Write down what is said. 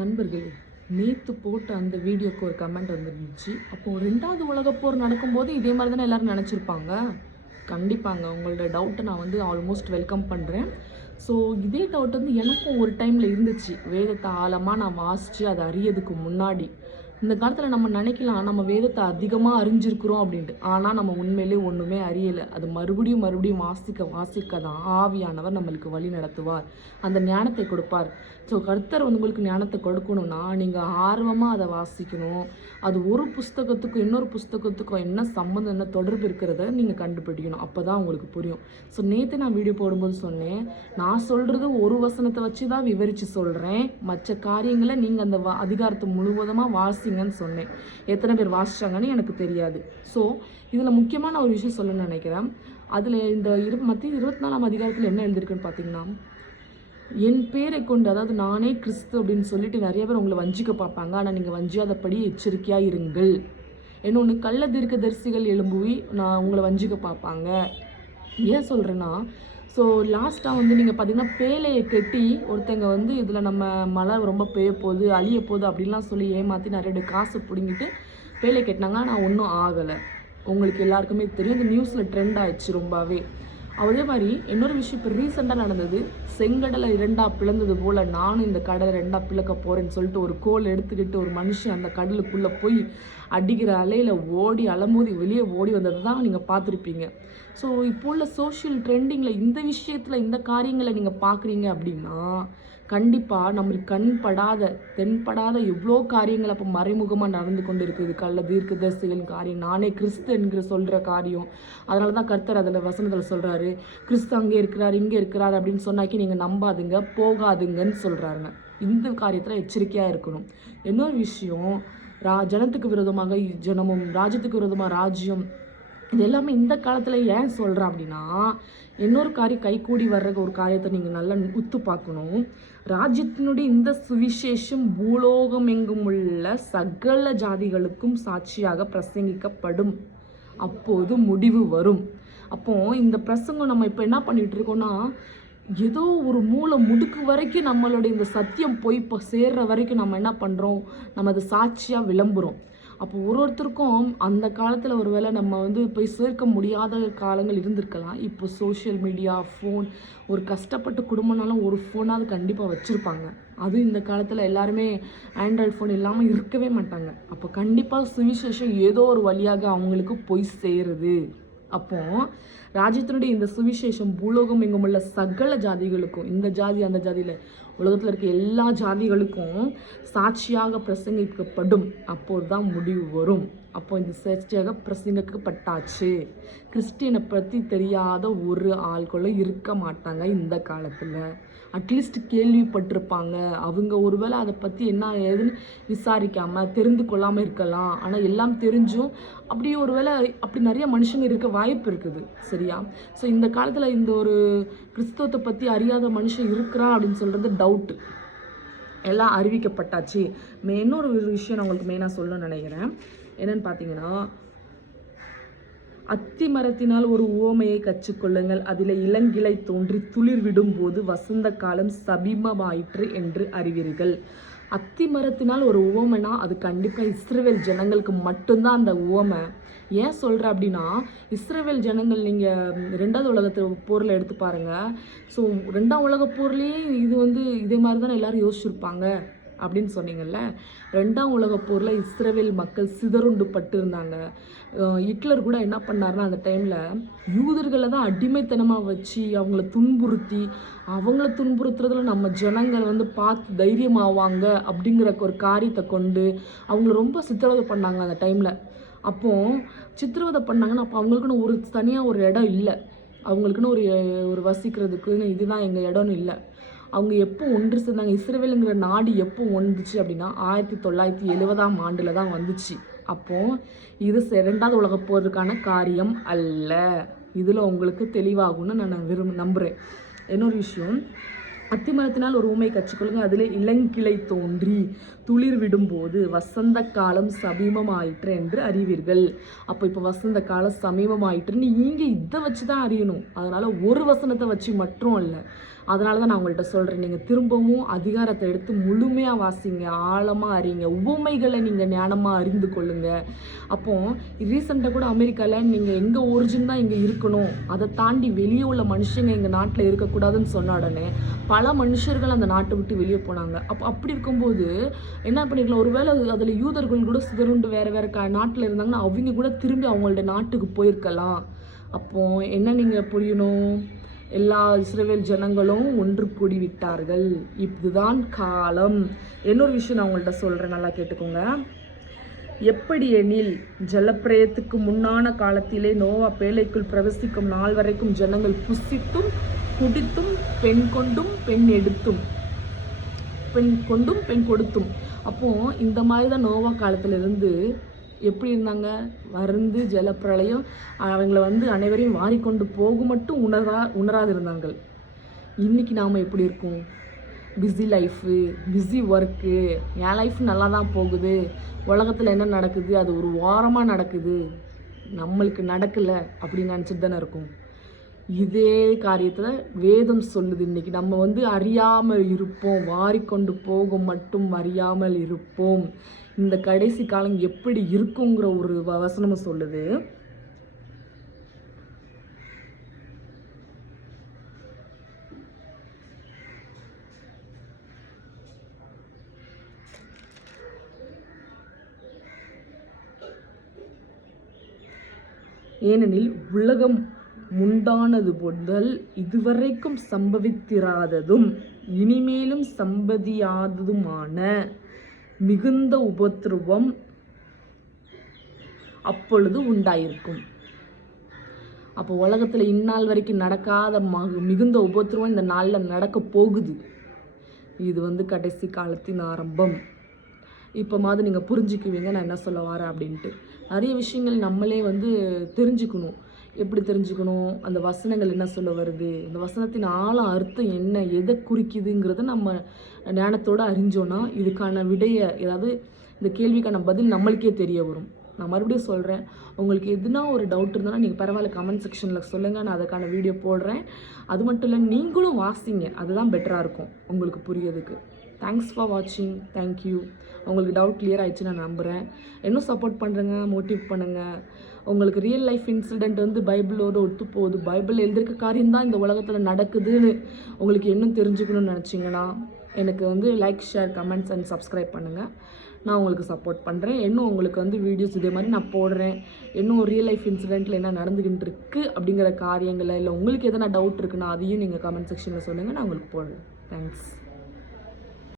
நண்பர்களே, நேற்று போட்ட அந்த வீடியோக்கு ஒரு கமெண்ட் வந்துருந்துச்சு. அப்போது 2வது உலகப்போர் நடக்கும்போது இதே மாதிரி தானே எல்லோரும் நினச்சிருப்பாங்க. கண்டிப்பாங்க உங்களோட டவுட்டை நான் வந்து ஆல்மோஸ்ட் வெல்கம் பண்ணுறேன். ஸோ இதே டவுட் வந்து எனக்கும் ஒரு டைமில் இருந்துச்சு. வேதத்தை ஆழமாக நான் வாசித்து அதை அறியதுக்கு முன்னாடி இந்த காலத்தில் நம்ம நினைக்கலாம் நம்ம வேதத்தை அதிகமாக அறிஞ்சிருக்கிறோம் அப்படின்ட்டு. ஆனால் நம்ம உண்மையிலே ஒன்றுமே அறியலை. அது மறுபடியும் வாசிக்க தான் ஆவியானவர் நம்மளுக்கு வழி நடத்துவார், அந்த ஞானத்தை கொடுப்பார். ஸோ கர்த்தர் உங்களுக்கு ஞானத்தை கொடுக்கணும்னா நீங்கள் ஆர்வமாக அதை வாசிக்கணும். அது ஒரு புஸ்தகத்துக்கும் இன்னொரு புஸ்தகத்துக்கும் என்ன சம்மந்தம், என்ன தொடர்பு இருக்கிறத நீங்கள் கண்டுபிடிக்கணும். அப்போ தான் உங்களுக்கு புரியும். ஸோ நேற்று நான் வீடியோ போடும்போது சொன்னேன், நான் சொல்கிறது ஒரு வசனத்தை வச்சு தான் விவரித்து சொல்கிறேன். மற்ற காரியங்களை நீங்கள் அந்த அதிகாரத்தை முழுவதுமாக வாசிங்கன்னு சொன்னேன். எத்தனை பேர் வாசிச்சாங்கன்னு எனக்கு தெரியாது. ஸோ இதில் முக்கியமான ஒரு விஷயம் சொல்லணும்னு நினைக்கிறேன். அதில் இந்த மத்திய 24ஆம் அதிகாரத்தில் என்ன எழுதியிருக்குன்னு பார்த்தீங்கன்னா, என் பேரை கொண்டு, அதாவது நானே கிறிஸ்து அப்படின்னு சொல்லிட்டு நிறைய பேர் உங்களை வஞ்சிக்க பார்ப்பாங்க. ஆனால் நீங்கள் வஞ்சியாதபடி எச்சரிக்கையாக இருங்கள். இன்னொன்று, கள்ள தீர்க்கதரிசிகள் எழும்பி நான் உங்களை வஞ்சிக்க பார்ப்பாங்க. ஏன் சொல்கிறேன்னா, ஸோ லாஸ்ட்டாக வந்து நீங்கள் பார்த்தீங்கன்னா பேலையை கட்டி ஒருத்தங்க வந்து இதில் நம்ம மழை ரொம்ப பெய்ய போகுது, அழிய போகுது அப்படின்லாம் சொல்லி ஏமாற்றி நிறைய காசு பிடுங்கிட்டு பேலை கட்டினாங்க. ஆனால் ஒன்றும் ஆகலை. உங்களுக்கு எல்லாருக்குமே தெரியும், இந்த நியூஸில் ட்ரெண்ட் ஆயிடுச்சு ரொம்பவே. அதே மாதிரி இன்னொரு விஷயம் இப்போ ரீசெண்டாக நடந்தது. செங்கடலை 2ஆக பிளந்தது போல் நானும் இந்த கடலை 2ஆக பிளக்க போகிறேன்னு சொல்லிட்டு ஒரு கோல் எடுத்துக்கிட்டு ஒரு மனுஷன் அந்த கடலுக்குள்ளே போய் அடிக்கிற அலையில் ஓடி அலமோதி வெளியே ஓடி வந்தது தான் நீங்கள் பார்த்துருப்பீங்க. ஸோ இப்போ உள்ள சோஷியல் ட்ரெண்டிங்கில் இந்த விஷயத்தில் இந்த காரியங்களை நீங்கள் பார்க்குறீங்க அப்படின்னா கண்டிப்பாக நம்மளுக்கு கண்படாத தென்படாத எவ்வளோ காரியங்கள் அப்போ மறைமுகமாக நடந்து கொண்டு இருக்குது. கள்ள தீர்க்கதரிசிகளின் காரியம், நானே கிறிஸ்து என்கிற சொல்கிற காரியம். அதனால தான் கர்த்தர் அதில் வசனத்தில் சொல்கிறாரு, கிறிஸ்து அங்கே இருக்கிறார் இங்கே இருக்கிறார் அப்படின்னு சொன்னாக்கி நீங்கள் நம்பாதுங்க, போகாதுங்கன்னு சொல்கிறாருங்க. இந்த காரியத்தில் எச்சரிக்கையாக இருக்கணும். இன்னொரு விஷயம், ஜனத்துக்கு விரோதமாக ஜனமும் ராஜ்யத்துக்கு விரோதமாக ராஜ்யம், இது எல்லாமே இந்த காலத்தில் ஏன் சொல்கிறேன் அப்படின்னா, இன்னொரு காரியம் கைகூடி வர்ற ஒரு காரியத்தை நீங்கள் நல்லா உத்து பார்க்கணும். ராஜ்யத்தினுடைய இந்த சுவிசேஷம் பூலோகம் எங்கும் உள்ள சகல ஜாதிகளுக்கும் சாட்சியாக பிரசங்கிக்கப்படும், அப்போது முடிவு வரும். அப்போது இந்த பிரசங்கம் நம்ம இப்போ என்ன பண்ணிகிட்டு இருக்கோம்னா, ஏதோ ஒரு மூளை முடுக்கு வரைக்கும் நம்மளுடைய இந்த சத்தியம் போய் இப்போ சேர்ற வரைக்கும் நம்ம என்ன பண்ணுறோம், நம்ம அதை சாட்சியாக விளம்புறோம். அப்போ ஒருத்தருக்கும் அந்த காலத்தில் ஒரு வேளை நம்ம வந்து போய் சேர்க்க முடியாத காலங்கள் இருந்திருக்கலாம். இப்போ சோஷியல் மீடியா, ஃபோன், ஒரு கஷ்டப்பட்ட குடும்பம்னாலும் ஒரு ஃபோனாவது கண்டிப்பாக வச்சுருப்பாங்க. அதுவும் இந்த காலத்தில் எல்லாருமே ஆண்ட்ராய்டு ஃபோன் இல்லாமல் இருக்கவே மாட்டாங்க. அப்போ கண்டிப்பாக சுவிசேஷம் ஏதோ ஒரு வழியாக அவங்களுக்கு போய் சேருது. அப்போது ராஜ்யத்தினுடைய இந்த சுவிசேஷம் பூலோகம் எங்கும் உள்ள சகல ஜாதிகளுக்கும், இந்த ஜாதி அந்த ஜாதியில் உலகத்தில் இருக்க எல்லா ஜாதிகளுக்கும் சாட்சியாக பிரசங்கிக்கப்படும், அப்போது தான் முடிவு வரும். அப்போ இந்த சாட்சியாக பிரசங்கிக்கப்பட்டாச்சு. கிறிஸ்டியனை பற்றி தெரியாத ஒரு ஆள்களும் இருக்க மாட்டாங்க இந்த காலத்தில். அட்லீஸ்ட் கேள்விப்பட்டிருப்பாங்க. அவங்க ஒருவேளை அதை பற்றி என்ன ஏதுன்னு விசாரிக்காமல் தெரிந்து கொள்ளாமல் இருக்கலாம். ஆனால் எல்லாம் தெரிஞ்சும் அப்படியே ஒருவேளை அப்படி நிறைய மனுஷங்க இருக்க வாய்ப்பு இருக்குது. சரியா? ஸோ இந்த காலத்தில் இந்த ஒரு கிறிஸ்தவத்தை பற்றி அறியாத மனுஷன் இருக்கிறான் அப்படின்னு சொல்கிறது டவுட்டு. எல்லாம் அறிவிக்கப்பட்டாச்சு. இன்னொரு விஷயம் நான் உங்களுக்கு மெயினாக சொல்லணும்னு நினைக்கிறேன். என்னென்னு பார்த்தீங்கன்னா, அத்தி மரத்தினால் ஒரு உவமையை கற்றுக்கொள்ளுங்கள். அதில் இளங்கிளை தோன்றி துளிர் விடும் போது வசந்த காலம் சமீபமாயிற்று என்று அறிவீர்கள். அத்தி மரத்தினால் ஒரு உவமைனா அது கண்டிப்பாக இஸ்ரவேல் ஜனங்களுக்கு மட்டும்தான் அந்த உவமை. ஏன் சொல்கிறேன் அப்படின்னா, இஸ்ரவேல் ஜனங்கள் நீங்கள் 2வது உலகத்து போரில் எடுத்து பாருங்கள். ஸோ 2ஆம் உலக போர்லேயே இது வந்து இதே மாதிரி தானே எல்லோரும் யோசிச்சிருப்பாங்க அப்படின்னு சொன்னீங்கல்ல. 2ஆம் உலக போரில் இஸ்ரவேல் மக்கள் சிதறுண்டு பட்டு இருந்தாங்க. ஹிட்லர் கூட என்ன பண்ணார்னா, அந்த டைமில் யூதர்களை தான் அடிமைத்தனமாக வச்சு அவங்கள துன்புறுத்தி, அவங்கள துன்புறுத்துறதுல நம்ம ஜனங்கள் வந்து பார்த்து தைரியமாவாங்க அப்படிங்கிற ஒரு காரியத்தை கொண்டு அவங்கள ரொம்ப சித்திரவதை பண்ணாங்க அந்த டைமில். அப்போது சித்திரவதை பண்ணாங்கன்னா அப்போ அவங்களுக்குன்னு ஒரு தனியாக ஒரு இடம் இல்லை. அவங்களுக்குன்னு ஒரு வசிக்கிறதுக்குன்னு இதுதான் எங்கள் இடம்னு இல்லை. அவங்க எப்போ ஒன்று சேர்ந்தாங்க, இஸ்ரவேலுங்கிற நாடு எப்போ ஒன்றுச்சு அப்படின்னா 1970ஆம் ஆண்டில் தான் வந்துச்சு. அப்போது இது 2வது உலக போருக்கான காரியம் அல்ல. இதில் உங்களுக்கு தெளிவாகும்னு நான் நம்புகிறேன். இன்னொரு விஷயம், அத்திமரத்தினால் ஒரு ஊமை கற்றுக்கொள்ளுங்க. அதிலே இளங்கிளை தோன்றி துளிர் விடும்போது வசந்த காலம் சமீபமாயிற்று என்று அறிவீர்கள். அப்போ இப்போ வசந்த காலம் சமீபமாயிற்றுன்னு நீங்கள் இதை வச்சு தான் அறியணும். அதனால் ஒரு வசனத்தை வச்சு மட்டும் இல்லை. அதனால தான் நான் உங்கள்கிட்ட சொல்கிறேன், நீங்கள் திரும்பவும் அதிகாரத்தை எடுத்து முழுமையாக வாசிங்க, ஆழமாக அறியுங்க, உவமைகளை நீங்கள் ஞானமாக அறிந்து கொள்ளுங்க. அப்போது ரீசெண்டாக கூட அமெரிக்காவில் நீங்கள் எங்கள் ஒரிஜின் தான் இங்கே இருக்கணும், அதை தாண்டி வெளியே உள்ள மனுஷங்க எங்கள் நாட்டில் இருக்கக்கூடாதுன்னு சொன்ன உடனே பல மனுஷர்கள் அந்த நாட்டை விட்டு வெளியே போனாங்க. அப்படி இருக்கும்போது என்ன பண்ணிக்கலாம், ஒருவேளை அதில் யூதர்கள் கூட சிதறுண்டு வேறு வேறு நாட்டில் இருந்தாங்கன்னா அவங்க கூட திரும்பி அவங்களோட நாட்டுக்கு போயிருக்கலாம். அப்போது என்ன நீங்கள் புரியணும், எல்லா இஸ்ரவேல் ஜனங்களும் ஒன்று கூடி விட்டார்கள், இதுதான் காலம். இன்னொரு விஷயம் நான் உங்கள்கிட்ட சொல்கிறேன், நல்லா கேட்டுக்கோங்க. எப்படி எனில் ஜலப்பிரயத்துக்கு முன்னான காலத்திலே நோவா பேழைக்குள் பிரவேசிக்கும் நாள் வரைக்கும் ஜனங்கள் புசித்தும் குடித்தும் பெண் கொண்டும் பெண் எடுத்தும் பெண் கொண்டும் பெண் கொடுத்தும். அப்போது இந்த மாதிரி தான் நோவா காலத்திலிருந்து எப்படி இருந்தாங்க, வருந்து ஜலப்பிரளயம் அவங்கள அனைவரையும் வாரிக்கொண்டு போகும் மட்டும் உணராது இருந்தார்கள். இன்றைக்கி நாம் எப்படி இருக்கோம், பிஸி லைஃபு, பிஸி ஒர்க்கு, என் லைஃப் நல்லா தான் போகுது, உலகத்தில் என்ன நடக்குது அது ஒரு வாரமாக நடக்குது, நம்மளுக்கு நடக்கலை அப்படின்னு நினச்சிட்டு தானே இருக்கும். இதே காரியத்தில் வேதம் சொல்லுது, இன்றைக்கி நம்ம அறியாமல் இருப்போம், வாரிக்கொண்டு போகும் மட்டும் அறியாமல் இருப்போம். இந்த கடைசி காலம் எப்படி இருக்குங்கிற ஒரு வசனமும் சொல்லுது. ஏனெனில் உலகம் உண்டானது முதல் இதுவரைக்கும் சம்பவித்திராததும் இனிமேலும் சம்பதியாததுமான மிகுந்த உபத்திரவம் அப்பொழுது உண்டாயிருக்கும். அப்போ உலகத்தில் இந்நாள் வரைக்கும் நடக்காத மிகுந்த உபத்திரவம் இந்த நாளில் நடக்க போகுது. இது கடைசி காலத்தின் ஆரம்பம். இப்போ மாதிரி நீங்கள் புரிஞ்சுக்குவீங்க நான் என்ன சொல்ல வரேன் அப்படின்ட்டு. நிறைய விஷயங்கள் நம்மளே தெரிஞ்சுக்கணும். எப்படி தெரிஞ்சுக்கணும், அந்த வசனங்கள் என்ன சொல்ல வருது, இந்த வசனத்தின் ஆழம் அர்த்தம் என்ன, எதை குறிக்குதுங்கிறத நம்ம ஞானத்தோடு அறிஞ்சோன்னா இதுக்கான விடையை, ஏதாவது இந்த கேள்விக்கான பதில் நம்மளுக்கே தெரிய வரும். நான் மறுபடியும் சொல்கிறேன், உங்களுக்கு எதுனா ஒரு டவுட் இருந்தாலும் நீங்கள் பரவாயில்ல கமெண்ட் செக்ஷனில் சொல்லுங்கள், நான் அதுக்கான வீடியோ போடுறேன். அது மட்டும் இல்லை, நீங்களும் வாசிங்க, அதுதான் பெட்டராக இருக்கும் உங்களுக்கு புரியறதுக்கு. தேங்க்ஸ் ஃபார் வாட்சிங், தேங்க்யூ. உங்களுக்கு டவுட் கிளியர் ஆகிடுச்சு நான் நம்புகிறேன். இன்னும் சப்போர்ட் பண்ணுறேங்க, மோட்டிவ் பண்ணுங்கள். உங்களுக்கு ரியல் லைஃப் இன்சிடெண்ட் பைபிளோடு ஒத்து போகுது, பைபிள் எழுதியிருக்க காரியம்தான் இந்த உலகத்தில் நடக்குதுன்னு உங்களுக்கு இன்னும் தெரிஞ்சுக்கணும்னு நினச்சிங்கன்னா எனக்கு like, share, comments and subscribe பண்ணுங்கள். நான் உங்களுக்கு சப்போர்ட் பண்ணுறேன். இன்னும் உங்களுக்கு வீடியோஸ் இதே மாதிரி நான் போடுறேன். இன்னும் ரியல் லைஃப் இன்சிடெண்ட்டில் என்ன நடந்துக்கிட்டு இருக்குது அப்படிங்கிற காரியங்களை, இல்லை உங்களுக்கு எதனா டவுட் இருக்குன்னா அதையும் நீங்கள் கமெண்ட் செக்ஷனில் சொல்லுங்கள், நான் உங்களுக்கு போடுறேன். தேங்க்ஸ்.